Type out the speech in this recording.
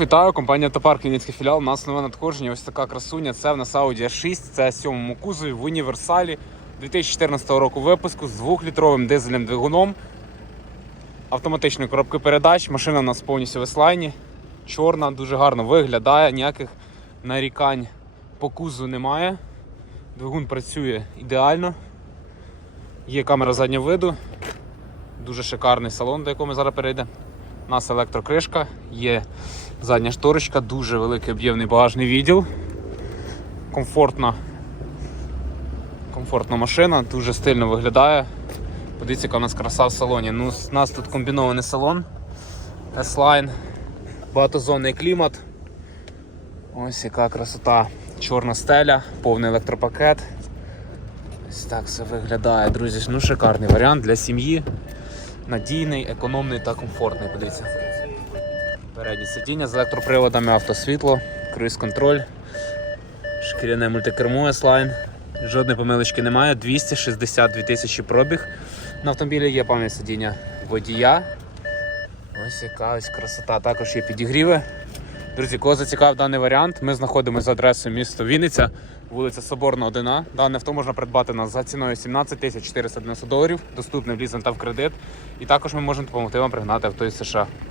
Вітаю, компанія Автопарк Вінницький філіал. У нас нове надходження. Ось така красуня. Це в нас Audi A6, це сьомому кузові в універсалі 2014 року випуску з 2-літровим дизельним двигуном. Автоматичної коробки передач. Машина у нас повністю в еслайні. Чорна, дуже гарно виглядає, ніяких нарікань по кузу немає. Двигун працює ідеально. Є камера заднього виду. Дуже шикарний салон, до якого ми зараз перейдемо. У нас електрокришка, є задня шторочка, дуже великий об'ємний багажний відділ. Комфортна, комфортна машина, дуже стильно виглядає. Подивіться, яка у нас краса в салоні. Ну, у нас тут комбінований салон. S-Line, багатозонний клімат. Ось яка красота. Чорна стеля, повний електропакет. Ось так все виглядає, друзі. Ну, шикарний варіант для сім'ї. Надійний, економний та комфортний. Подивіться. Передні сидіння з електроприводами, автосвітло, круїз-контроль, шкіряне мультикермо S-Line. Жодної помилочки немає. 262 тисячі пробіг. На автомобілі є пам'ять сидіння водія. Ось яка ось красота. Також є підігріви. Друзі, кого зацікавив даний варіант, ми знаходимося за адресою місто Вінниця, вулиця Соборна, 1. Дане авто можна придбати нас за ціною 17 тисяч 490 доларів, доступне в лізинг та в кредит. І також ми можемо допомогти вам пригнати авто із США.